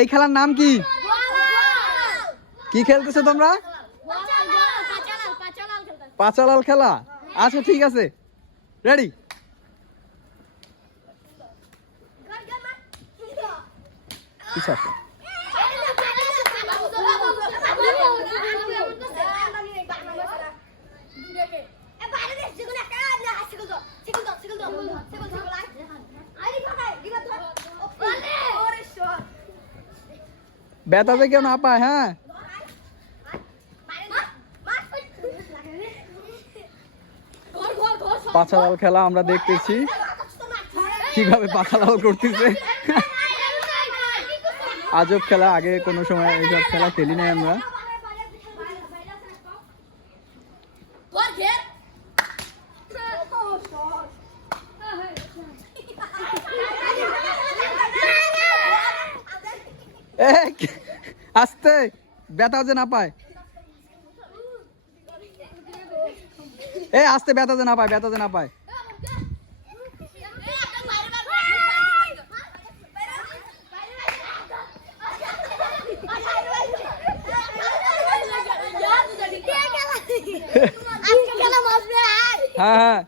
এই খেলার নাম কি? কি খেলতেছো তোমরা? পাঁচালাল খেলা। আচ্ছা ঠিক আছে, রেডি? ব্যথাতে কেউ না পায়। হ্যাঁ, পাঁচালাল খেলা আমরা দেখতেছি কিভাবে পাঁচালাল করতেছে। আজব খেলা, আগে কোনো সময় এইসব খেলা খেলি নাই আমরা। আস্তে, ব্যথা যে না পায়। আস্তে, ব্যথা যে না পায়, ব্যথা যে না পায়। হ্যাঁ হ্যাঁ